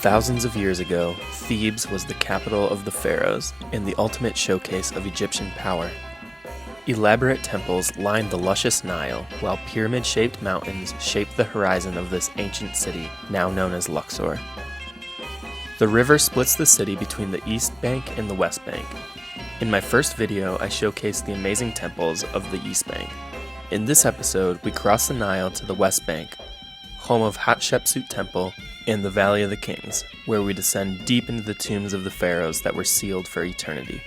Thousands of years ago, Thebes was the capital of the pharaohs and the ultimate showcase of Egyptian power. Elaborate temples lined the luscious Nile, while pyramid-shaped mountains shaped the horizon of this ancient city, now known as Luxor. The river splits the city between the East Bank and the West Bank. In my first video, I showcased the amazing temples of the East Bank. In this episode, we cross the Nile to the West Bank, home of Hatshepsut Temple and the Valley of the Kings, where we descend deep into the tombs of the pharaohs that were sealed for eternity.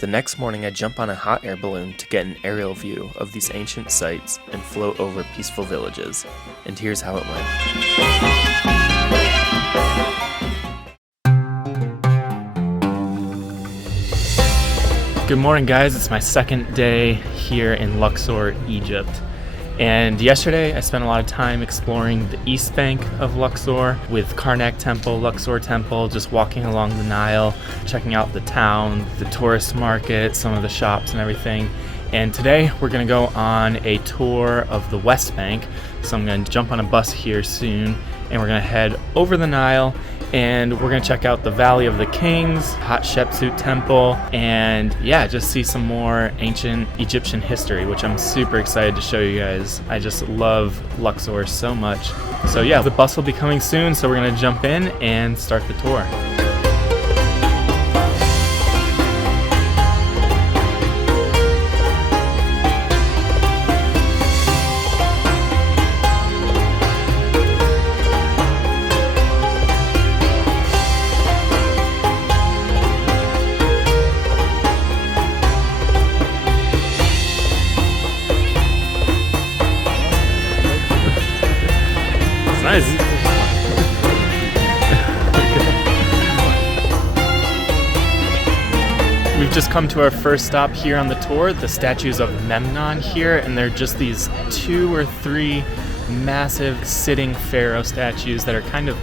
The next morning, I jump on a hot air balloon to get an aerial view of these ancient sites and float over peaceful villages. And here's how it went. Good morning, guys. It's my second day here in Luxor, Egypt. And yesterday I spent a lot of time exploring the East Bank of Luxor with Karnak Temple, Luxor Temple, just walking along the Nile, checking out the town, the tourist market, some of the shops and everything. And today we're going to go on a tour of the West Bank. So I'm going to jump on a bus here soon and we're going to head over the Nile and we're going to check out the Valley of the Kings, Hatshepsut Temple, and yeah, just see some more ancient Egyptian history, which I'm super excited to show you guys. I just love Luxor so much. So yeah, the bus will be coming soon, so we're going to jump in and start the tour. Nice. We've just come to our first stop here on the tour, the Statues of Mnon here, and they're just these 2 or 3 massive sitting pharaoh statues that are kind of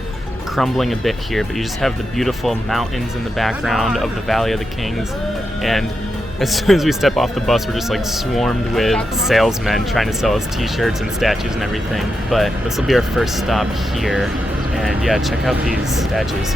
crumbling a bit here, but you just have the beautiful mountains in the background of the Valley of the Kings, and as soon as we step off the bus, we're just like swarmed with salesmen trying to sell us t-shirts and statues and everything. But this will be our first stop here. And yeah, check out these statues.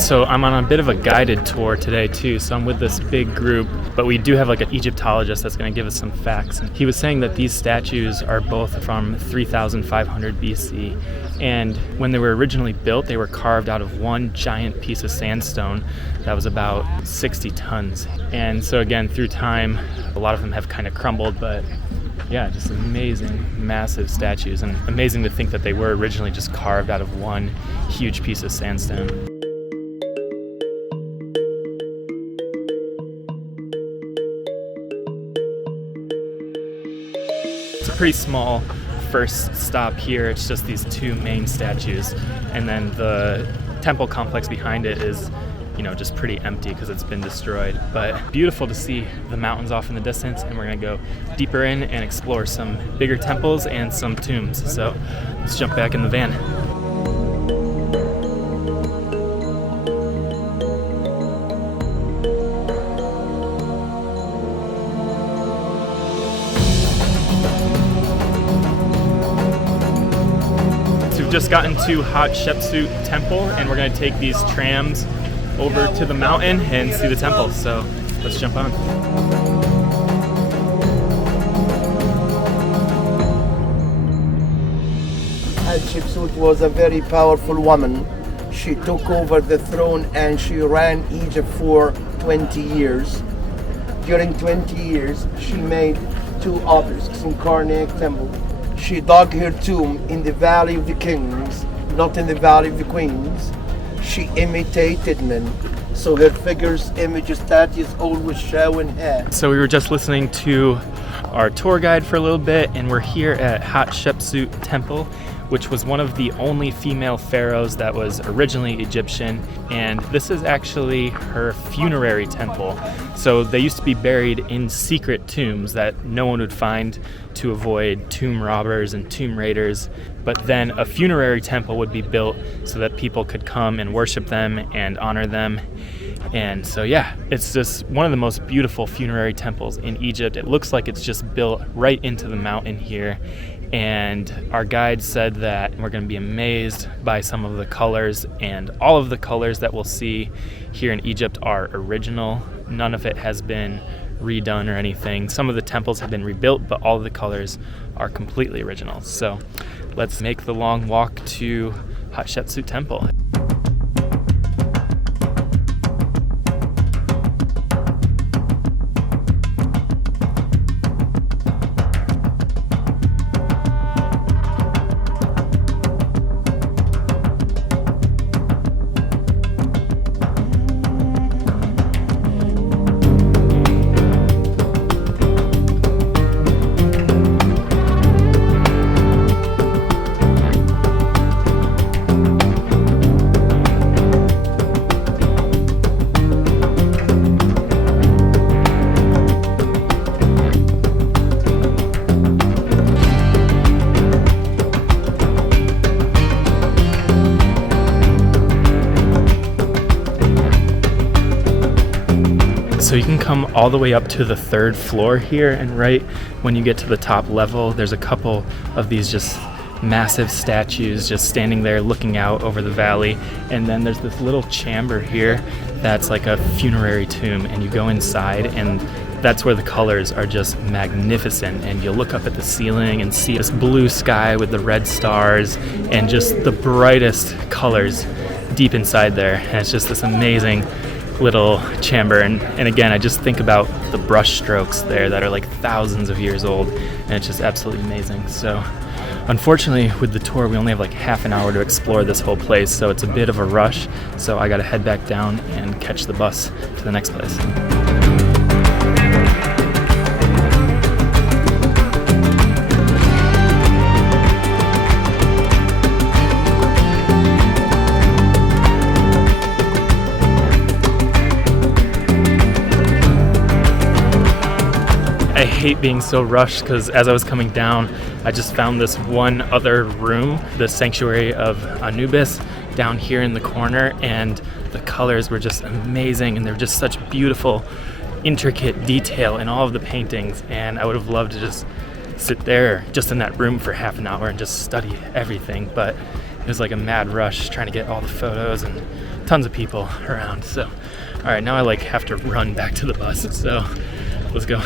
So I'm on a bit of a guided tour today too, so I'm with this big group, but we do have like an Egyptologist that's going to give us some facts. And he was saying that these statues are both from 3500 BC, and when they were originally built, they were carved out of one giant piece of sandstone that was about 60 tons. And so again, through time, a lot of them have kind of crumbled, but yeah, just amazing, massive statues, and amazing to think that they were originally just carved out of one huge piece of sandstone. It's a pretty small first stop here. It's just these 2 main statues, and then the temple complex behind it is, you know, just pretty empty because it's been destroyed. But beautiful to see the mountains off in the distance, and we're gonna go deeper in and explore some bigger temples and some tombs. So let's jump back in the van. We've just gotten to Hatshepsut Temple, and we're going to take these trams over to the mountain and see the temple. So let's jump on. Hatshepsut was a very powerful woman. She took over the throne and she ran Egypt for 20 years. During 20 years, she made 2 obelisks in Karnak Temple. She dug her tomb in the Valley of the Kings, not in the Valley of the Queens. She imitated men, so her figures, images, statues always showing her. So we were just listening to our tour guide for a little bit, and we're here at Hatshepsut Temple, which was one of the only female pharaohs that was originally Egyptian, and this is actually her funerary temple. So they used to be buried in secret tombs that no one would find to avoid tomb robbers and tomb raiders, but then a funerary temple would be built so that people could come and worship them and honor them. And so yeah, it's just one of the most beautiful funerary temples in Egypt. It looks like it's just built right into the mountain here. And our guide said that we're going to be amazed by some of the colors, and all of the colors that we'll see here in Egypt are original. None of it has been redone or anything. Some of the temples have been rebuilt, but all of the colors are completely original. So let's make the long walk to Hatshepsut Temple. So you can come all the way up to the 3rd floor here, and right when you get to the top level, there's a couple of these just massive statues just standing there looking out over the valley. And then there's this little chamber here that's like a funerary tomb, and you go inside, and that's where the colors are just magnificent. And you'll look up at the ceiling and see this blue sky with the red stars and just the brightest colors deep inside there. And it's just this amazing little chamber, and again, I just think about the brush strokes there that are like thousands of years old, and it's just absolutely amazing. So unfortunately with the tour we only have like half an hour to explore this whole place, so it's a bit of a rush, so I gotta head back down and catch the bus to the next place. I hate being so rushed because as I was coming down, I just found this one other room, the sanctuary of Anubis, down here in the corner, and the colors were just amazing, and they're just such beautiful, intricate detail in all of the paintings, and I would have loved to just sit there just in that room for half an hour and just study everything, but it was like a mad rush trying to get all the photos and tons of people around. So all right, now I have to run back to the bus, so let's go.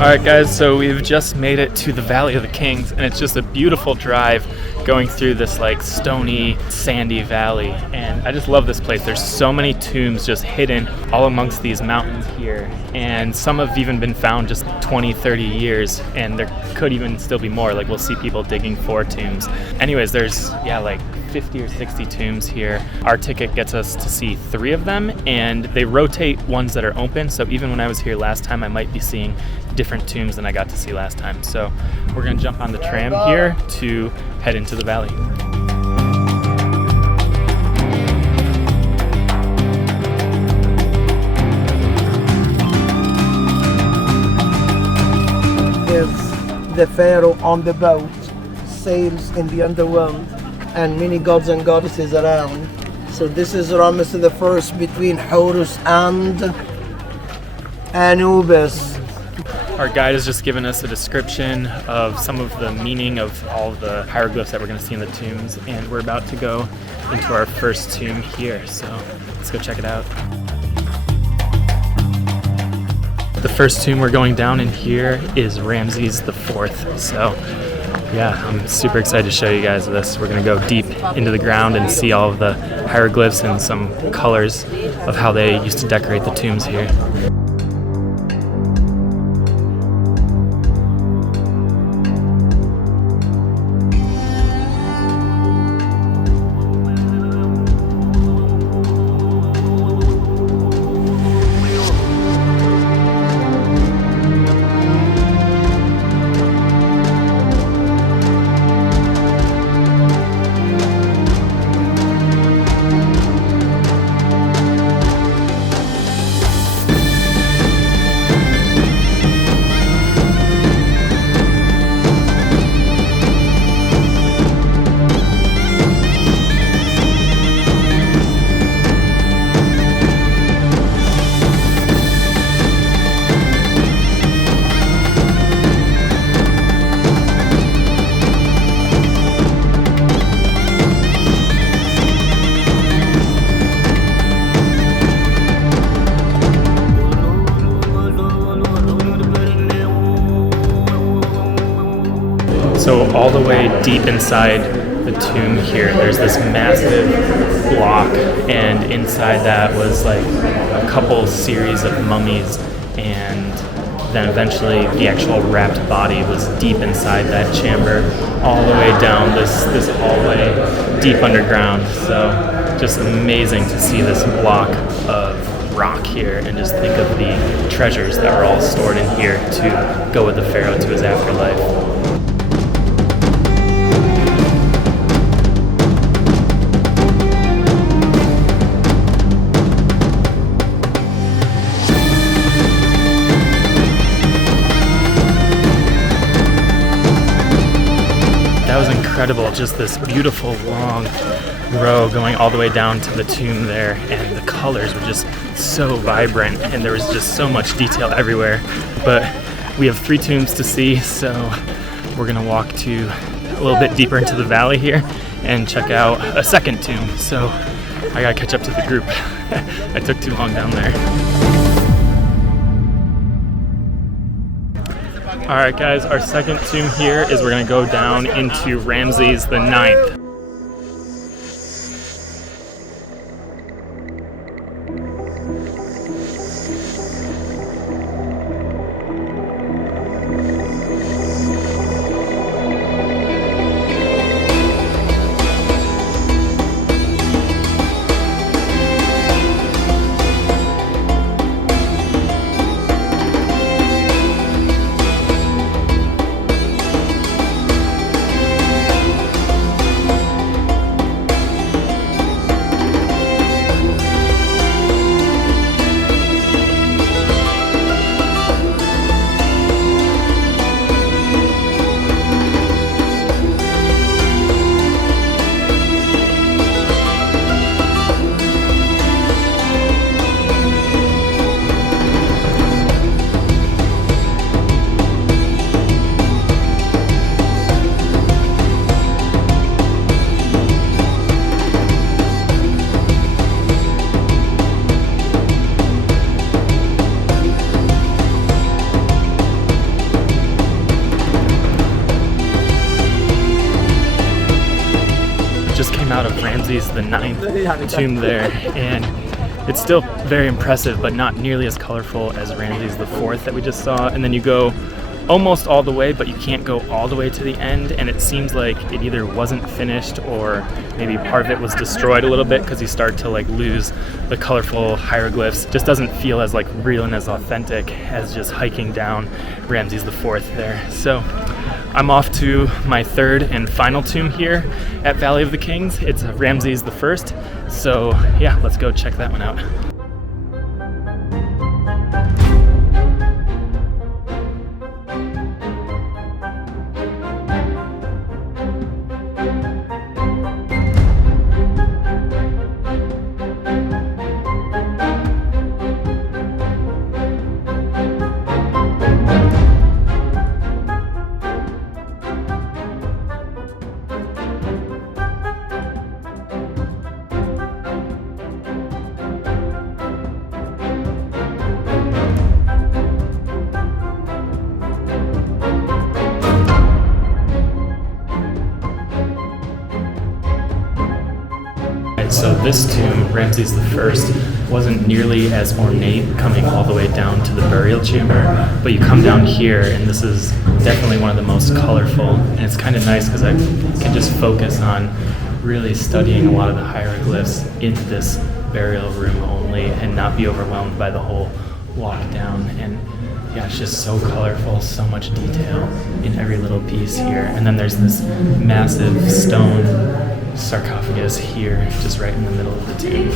Alright guys, so we've just made it to the Valley of the Kings, and it's just a beautiful drive going through this stony, sandy valley, and I just love this place. There's so many tombs just hidden all amongst these mountains here, and some have even been found just 20, 30 years, and there could even still be more. We'll see people digging for tombs. Anyways, there's 50 or 60 tombs here. Our ticket gets us to see 3 of them, and they rotate ones that are open, so even when I was here last time I might be seeing different tombs than I got to see last time. So we're gonna jump on the tram here to head into the valley. Is the pharaoh on the boat, sails in the underworld, and many gods and goddesses around. So this is Ramesses the First between Horus and Anubis. Our guide has just given us a description of some of the meaning of all of the hieroglyphs that we're going to see in the tombs, and we're about to go into our first tomb here, so let's go check it out. The first tomb we're going down in here is Ramses the Fourth, so yeah, I'm super excited to show you guys this. We're going to go deep into the ground and see all of the hieroglyphs and some colors of how they used to decorate the tombs here. So all the way deep inside the tomb here, there's this massive block, and inside that was like a couple series of mummies, and then eventually the actual wrapped body was deep inside that chamber, all the way down this hallway, deep underground. So just amazing to see this block of rock here, and just think of the treasures that were all stored in here to go with the pharaoh to his afterlife. That was incredible, just this beautiful long row going all the way down to the tomb there, and the colors were just so vibrant, and there was just so much detail everywhere. But we have 3 tombs to see, so we're gonna walk to a little bit deeper into the valley here and check out a second tomb. So I gotta catch up to the group. I took too long down there. All right, guys, our second tomb here is we're gonna go down into Ramses the Ninth. Out of Ramses the Ninth tomb there, and it's still very impressive, but not nearly as colorful as Ramses the Fourth that we just saw. And then you go almost all the way, but you can't go all the way to the end, and it seems like it either wasn't finished or maybe part of it was destroyed a little bit, because you start to like lose the colorful hieroglyphs. Just doesn't feel as like real and as authentic as just hiking down Ramses the Fourth there. So I'm off to my third and final tomb here at Valley of the Kings. It's Ramses the First. So yeah, let's go check that one out. So this tomb, Ramses the First, wasn't nearly as ornate coming all the way down to the burial chamber, but you come down here and this is definitely one of the most colorful, and it's kind of nice because I can just focus on really studying a lot of the hieroglyphs in this burial room only and not be overwhelmed by the whole walk down. And yeah, it's just so colorful, so much detail in every little piece here. And then there's this massive stone sarcophagus here, just right in the middle of the tomb.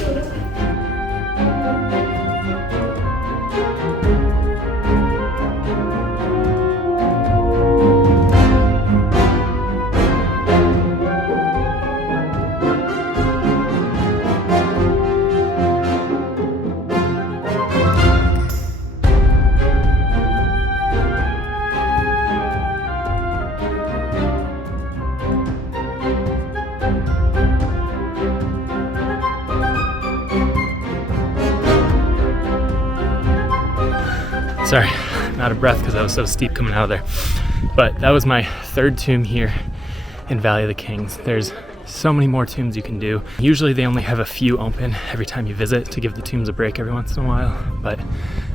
Sorry, I'm out of breath because I was so steep coming out of there. But that was my third tomb here in Valley of the Kings. There's so many more tombs you can do. Usually they only have a few open every time you visit to give the tombs a break every once in a while. But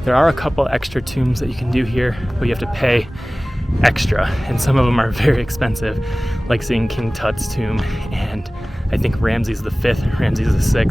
there are a couple extra tombs that you can do here, but you have to pay extra, and some of them are very expensive, like seeing King Tut's tomb and I think Ramses V, Ramses VI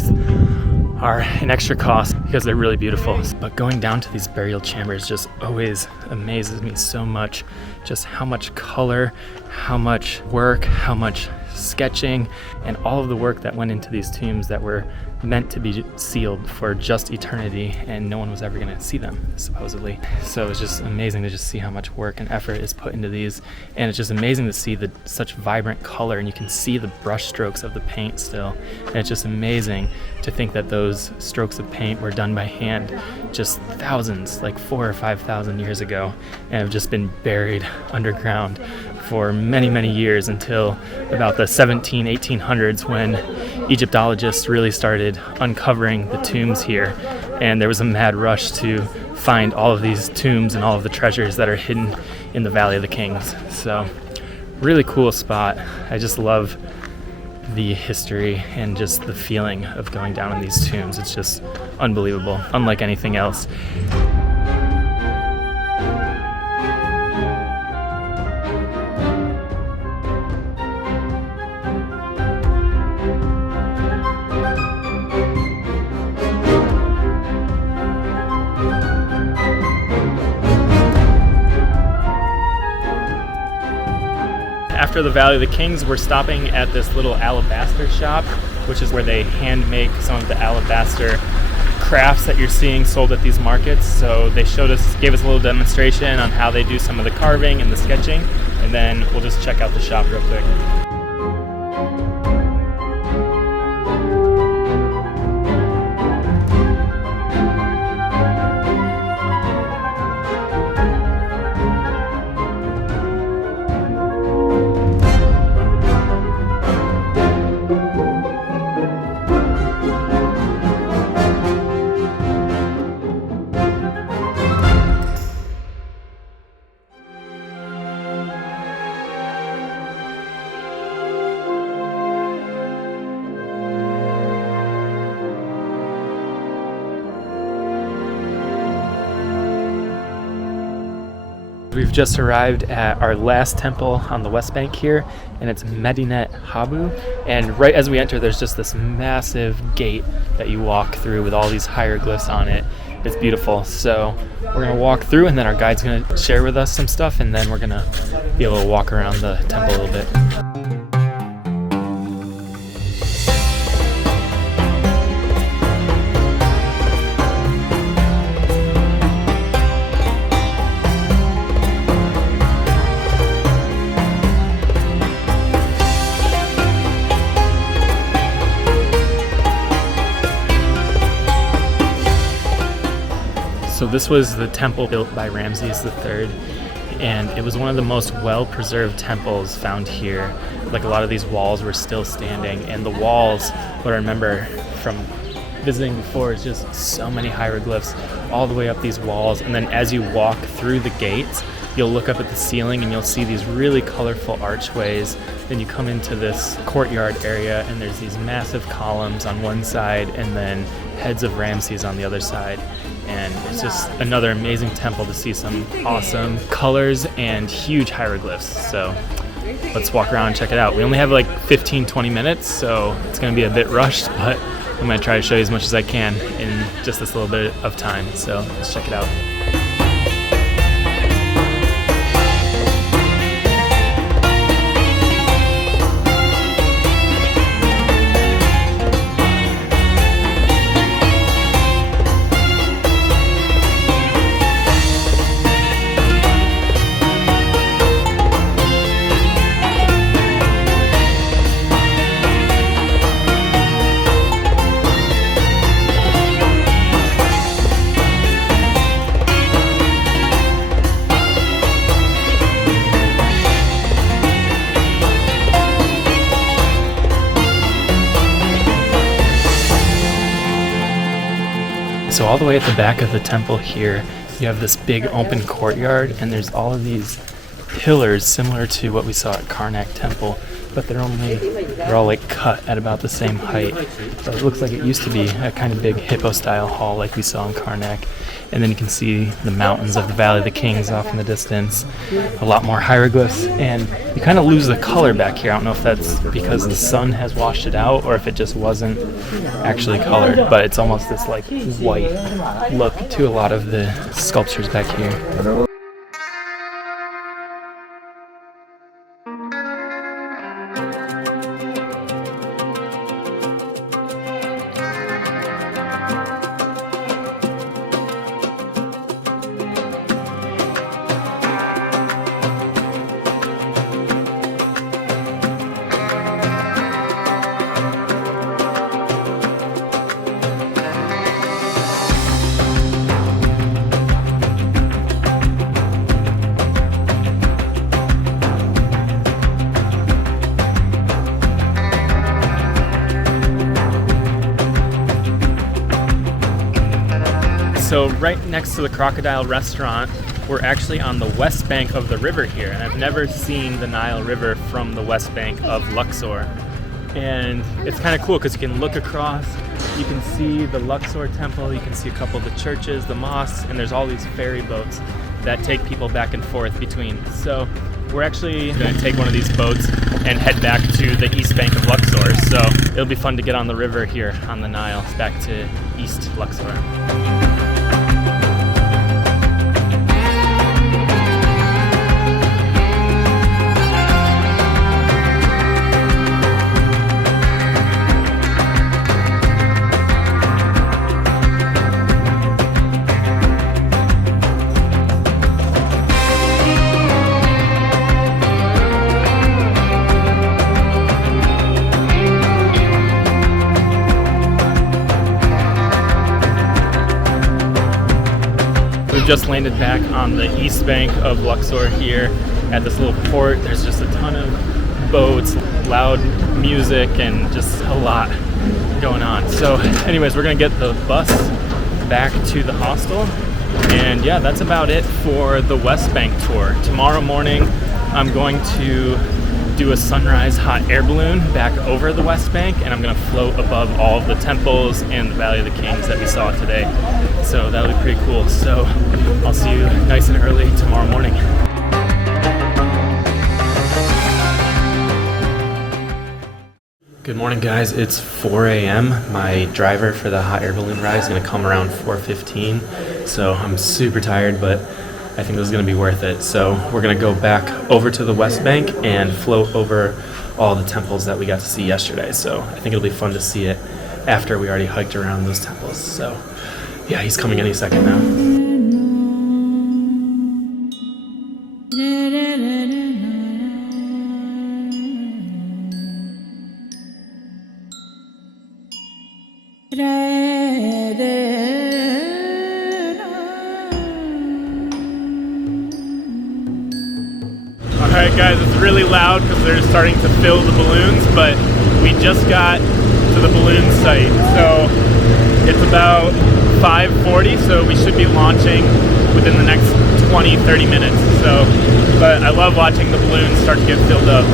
are an extra cost because they're really beautiful. But going down to these burial chambers just always amazes me so much, just how much color, how much work, how much sketching, and all of the work that went into these tombs that were meant to be sealed for just eternity, and no one was ever going to see them, supposedly. So it's just amazing to just see how much work and effort is put into these, and it's just amazing to see such vibrant color, and you can see the brush strokes of the paint still, and it's just amazing to think that those strokes of paint were done by hand just thousands, like 4,000 or 5,000 years ago, and have just been buried underground for many, many years until about the 1800s when Egyptologists really started uncovering the tombs here, and there was a mad rush to find all of these tombs and all of the treasures that are hidden in the Valley of the Kings. So really cool spot. I just love the history and just the feeling of going down in these tombs. It's just unbelievable, unlike anything else. After the Valley of the Kings, we're stopping at this little Alabaster Shop, which is where they hand make some of the alabaster crafts that you're seeing sold at these markets. So they gave us a little demonstration on how they do some of the carving and the sketching, and then we'll just check out the shop real quick. We've just arrived at our last temple on the West Bank here, and it's Medinet Habu. And right as we enter, there's just this massive gate that you walk through with all these hieroglyphs on it. It's beautiful. So we're gonna walk through, and then our guide's gonna share with us some stuff, and then we're gonna be able to walk around the temple a little bit. So this was the temple built by Ramses III, and it was one of the most well-preserved temples found here. Like, a lot of these walls were still standing, and the walls, what I remember from visiting before, is just so many hieroglyphs all the way up these walls. And then as you walk through the gates, you'll look up at the ceiling and you'll see these really colorful archways. Then you come into this courtyard area, and there's these massive columns on one side and then heads of Ramses on the other side. And it's just another amazing temple to see some awesome colors and huge hieroglyphs. So let's walk around and check it out. We only have like 15-20 minutes, so it's going to be a bit rushed, but I'm going to try to show you as much as I can in just this little bit of time. So let's check it out. So all the way at the back of the temple here, you have this big open courtyard, and there's all of these pillars similar to what we saw at Karnak Temple, but they're all like cut at about the same height. So it looks like it used to be a kind of big hippo-style hall like we saw in Karnak. And then you can see the mountains of the Valley of the Kings off in the distance. A lot more hieroglyphs, and you kind of lose the color back here. I don't know if that's because the sun has washed it out or if it just wasn't actually colored, but it's almost this like white look to a lot of the sculptures back here. So right next to the Crocodile restaurant, we're actually on the west bank of the river here, and I've never seen the Nile River from the west bank of Luxor. And it's kind of cool because you can look across, you can see the Luxor Temple, you can see a couple of the churches, the mosques, and there's all these ferry boats that take people back and forth between. So we're actually going to take one of these boats and head back to the east bank of Luxor. So it'll be fun to get on the river here on the Nile back to East Luxor. Just landed back on the east bank of Luxor here at this little port. There's just a ton of boats, loud music, and just a lot going on. So anyways, we're gonna get the bus back to the hostel, and yeah, that's about it for the West Bank tour. Tomorrow morning I'm going to do a sunrise hot air balloon back over the West Bank, and I'm gonna float above all of the temples and the Valley of the Kings that we saw today. So that'll be pretty cool. So I'll see you nice and early tomorrow morning. Good morning, guys. It's 4 a.m. My driver for the hot air balloon ride is gonna come around 4:15. So I'm super tired, but I think this is going to be worth it. So we're going to go back over to the West Bank and float over all the temples that we got to see yesterday. So I think it'll be fun to see it after we already hiked around those temples. So yeah, he's coming any second now. Alright guys, it's really loud because they're starting to fill the balloons, but we just got to the balloon site. So it's about 5:40, so we should be launching within the next 20-30 minutes. So, but I love watching the balloons start to get filled up.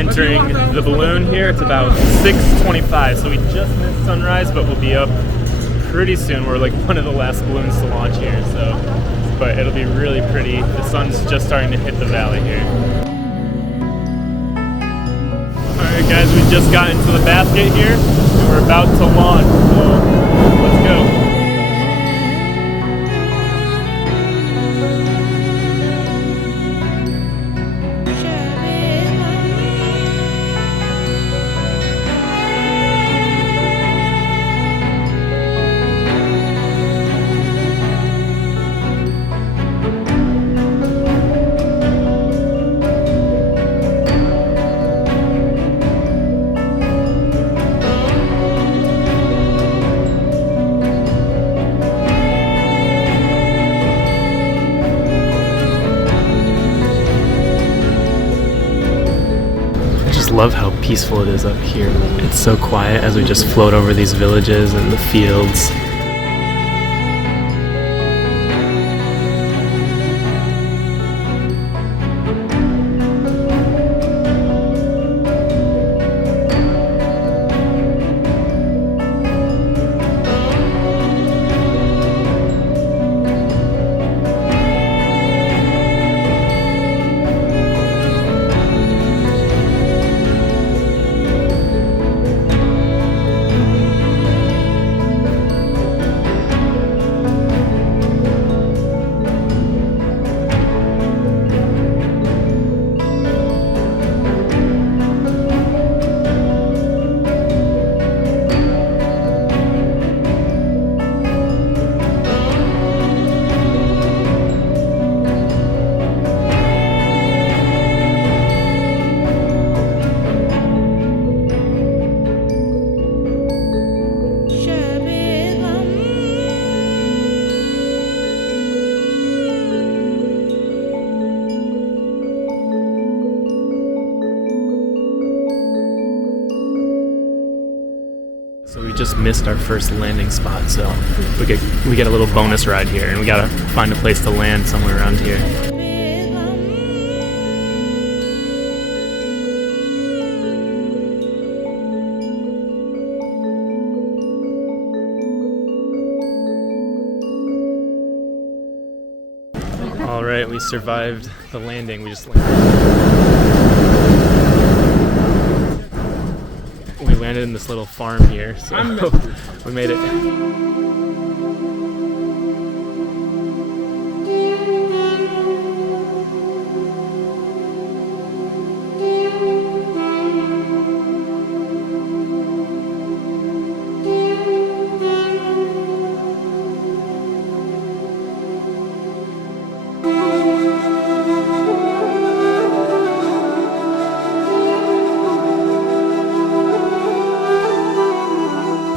entering the balloon here. It's about 6:25, so we just missed sunrise, but we'll be up pretty soon. We're like one of the last balloons to launch here, so but it'll be really pretty. The sun's just starting to hit the valley here. Alright guys, we just got into the basket here and we're about to launch, so let's go. Love how peaceful it is up here. It's so quiet as we just float over these villages and the fields. So we just missed our first landing spot, so we get a little bonus ride here, and we gotta find a place to land somewhere around here. All right, we survived the landing. We just landed in this little farm here, so we made it.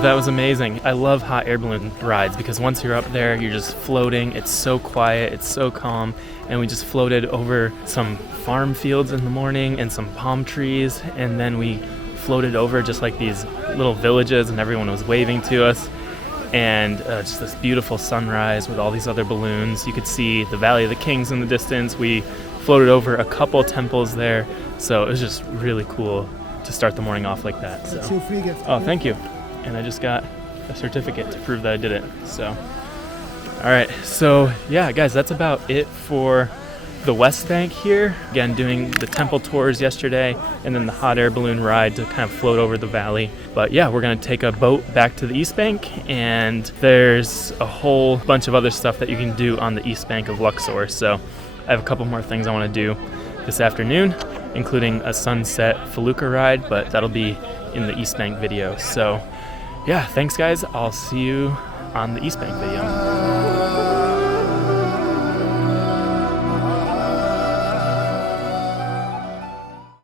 That was amazing. I love hot air balloon rides because once you're up there, you're just floating. It's so quiet, it's so calm, and we just floated over some farm fields in the morning and some palm trees, and then we floated over just like these little villages, and everyone was waving to us, and just this beautiful sunrise with all these other balloons. You could see the Valley of the Kings in the distance. We floated over a couple temples there, so it was just really cool to start the morning off like that. So. That's your free gift. Oh, thank you. And I just got a certificate to prove that I did it. So, all right. So yeah, guys, that's about it for the West Bank here. Again, doing the temple tours yesterday and then the hot air balloon ride to kind of float over the valley. But yeah, we're gonna take a boat back to the East Bank, and there's a whole bunch of other stuff that you can do on the East Bank of Luxor. So I have a couple more things I wanna do this afternoon, including a sunset felucca ride, but that'll be in the East Bank video. So yeah, thanks guys. I'll see you on the East Bank video.